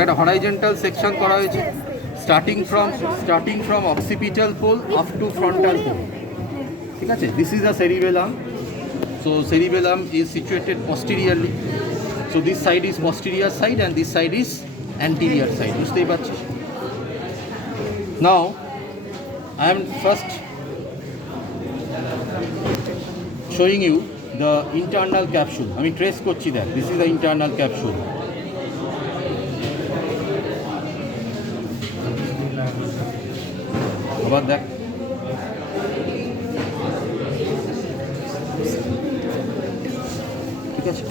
একটা horizontal section করা হয়েছে starting from occipital pole up to frontal pole. ঠিক আছে, this is the cerebellum. So cerebellum is situated posteriorly. So this side is posterior side and this side is anterior side. বুঝতেই পারছিস? Now I am first showing you the internal capsule. আমি ট্রেস করছি দেখ, this is the internal capsule. আবার দেখ, ঠিক আছে।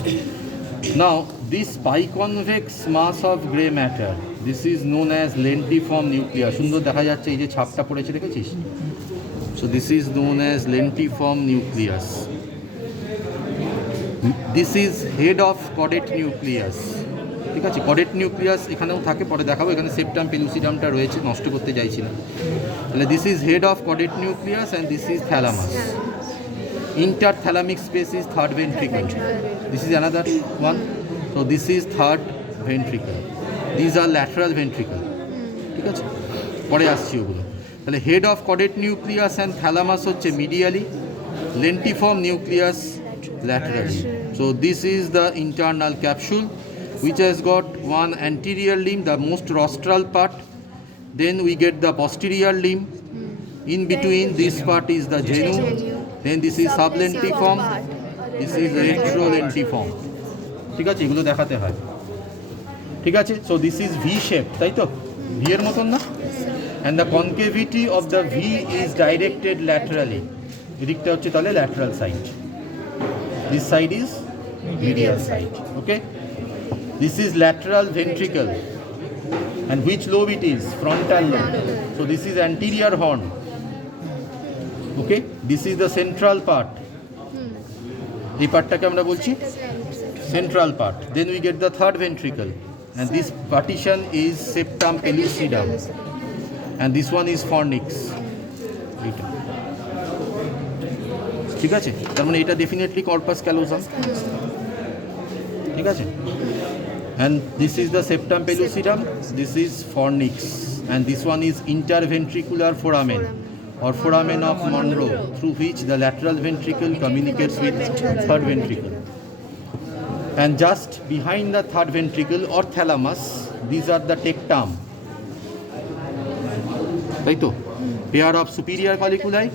Now this biconvex mass of gray matter, this is known as lentiform nucleus. সুন্দর দেখা যাচ্ছে, এই যে ছাপটা পড়েছে দেখেছিস? So this is known as lentiform nucleus. This is head of caudate nucleus. ঠিক আছে, caudate nucleus এখানেও থাকে, পরে দেখাবো। এখানে সেপ্টাম পেলুসিডামটা রয়েছে, নষ্ট করতে চাইছি না। তাহলে this is head of caudate nucleus and this is thalamus. Interthalamic space is third ventricle. This is another one. So this is third ventricle. These are lateral ventricle. ঠিক আছে, পরে আসছি ওগুলো। তাহলে head of caudate nucleus and thalamus হচ্ছে medially, lentiform nucleus laterally. So this is the internal capsule which has got one anterior limb, the most rostral part. Then we get the posterior limb. In between this part is the genu. Then this is sublentiform. This is retrolentiform. ঠিক আছে, এগুলো দেখাতে হয়। ঠিক আছে, so this is V shape, তাই তো? V এর মতন না? And the concavity of the V is directed laterally. এদিকটা হচ্ছে তাহলে lateral side. This side is medial side. Okay? This is lateral ventricle. And which lobe it is? Frontal lobe. So this is anterior horn. Okay? This is the central part. এই পার্টটাকে আমরা বলছি central part. Then we get the third ventricle. And this partition is septum pellucidum. And this one is fornix. ঠিক আছে, তার মানে এটা definitely corpus ক্যালোজাম। ঠিক আছে, and this is the septum pellucidum, this is fornix, and this one is interventricular foramen or foramen of Monro, through which the lateral ventricle communicates with third ventricle. And just behind the third ventricle or thalamus, these are the tectum. তাই তো, pair of superior colliculi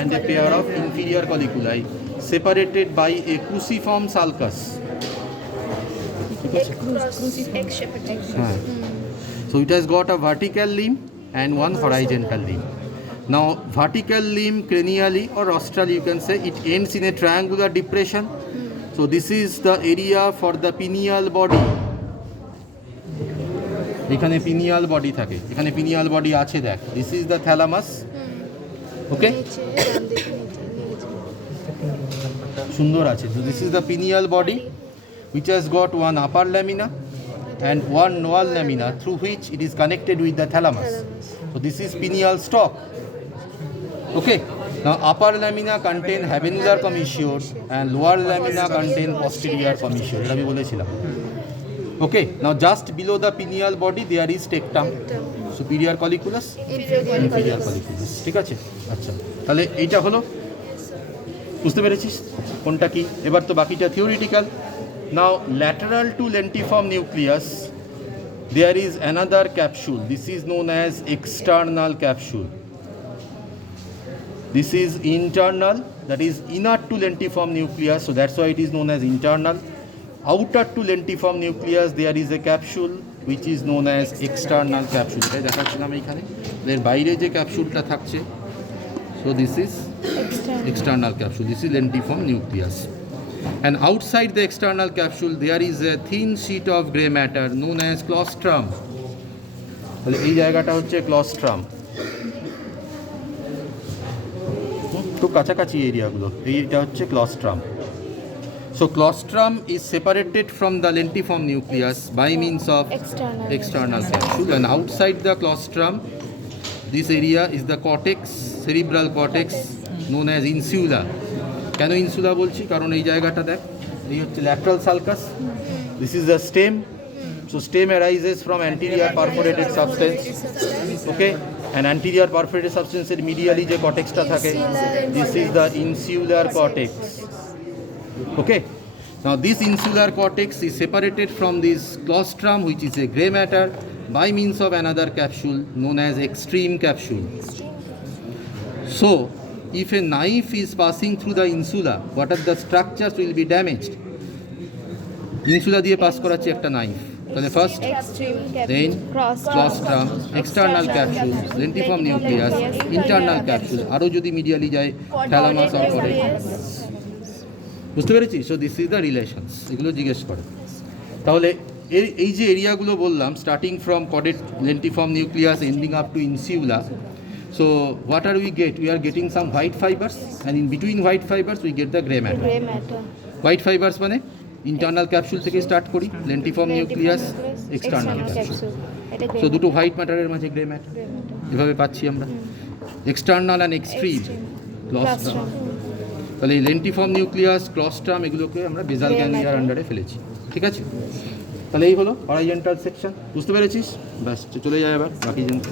and a pair of inferior colliculi separated by a cruciform sulcus. So it has got a vertical limb and one horizontal limb. Now vertical limb cranially or rostrally, you can say, it ends in a triangular depression. So this is the area for the pineal body. এখানে pineal body থাকে, এখানে pineal body আছে দেখ, this is the thalamus. ওকে, সুন্দর আছে। So this is the pineal body which has got one upper lamina and one lower lamina through which it is connected with the thalamus. So this is pineal stalk. Okay, now upper lamina contain habenular commissures and lower lamina contain posterior commissure, এটা আমি বলেছিলাম। Okay, now just below the pineal body there is tectum, superior colliculus, inferior colliculus. ঠিক আছে, আচ্ছা, তাহলে এইটা হলো, বুঝতে পেরেছিস কোনটা কি? এবার তো বাকিটা theoretical. Now lateral to lentiform nucleus there is another capsule. This is known as external capsule. This is internal, that is inner to lentiform nucleus, so that's why it is known as internal. Outer to lentiform nucleus there is a capsule which is known as external capsule. তাই দেখাচ্ছিলাম এইখানে, এর বাইরে যে ক্যাপসুলটা থাকছে, so this is external capsule, this is lentiform nucleus. And outside the external capsule there is a thin sheet of grey matter known as claustrum. তাহলে এই জায়গাটা হচ্ছে claustrum, খুব কাছাকাছি এরিয়াগুলো, এইটা হচ্ছে claustrum. So claustrum is separated from the lentiform nucleus by means of external capsule, and outside the claustrum this area is the cortex, cerebral cortex known as insula. কেন ইনসুলা বলছি? কারণ এই জায়গাটা দেখ, এই হচ্ছে lateral sulcus, this is the stem, so stem arises from anterior perforated substance, okay, and anterior perforated সাবস্টেন্সের মিডিয়ালি যে কর্টেক্সটা থাকে, this is the insular cortex, okay. Now this insular cortex is separated from this claustrum, which is a grey matter, by means of another capsule known as extreme capsule. So if a knife is passing through the insula, what are the structures will be damaged? Insula দিয়ে পাস করাচ্ছে একটা নাইফ, তাহলে ফার্স্ট, দেন claustrum, external capsule, lentiform nucleus, internal capsule, আরও যদি মিডিয়ালি যায় thalamus or cortex, বুঝতে পেরেছি? So this is the relations, এগুলো জিজ্ঞেস করে। তাহলে এই যে এরিয়াগুলো বললাম, starting from caudate lentiform nucleus ending up to insula, so what are we get? We are getting some white fibres, and in between white fibres we get the grey matter. White fibres মানে internal capsule থেকে start করি, lentiform nucleus, external capsule, so দুটো white ম্যাটারের মাঝে grey matter, এভাবে পাচ্ছি আমরা। External and extreme ক্লস্ট্রাম, তাহলে এই লেন্টিফর্ম নিউক্লিয়াস, ক্লস্ট্রাম, এগুলোকে আমরা বেসাল গ্যাংলিয়ার আন্ডারে ফেলেছি, ঠিক আছে? তাহলে এই হলো হরাইজন্টাল সেকশন, বুঝতে পেরেছিস? ব্যাস চলে যায় এবার বাকি জিনিস।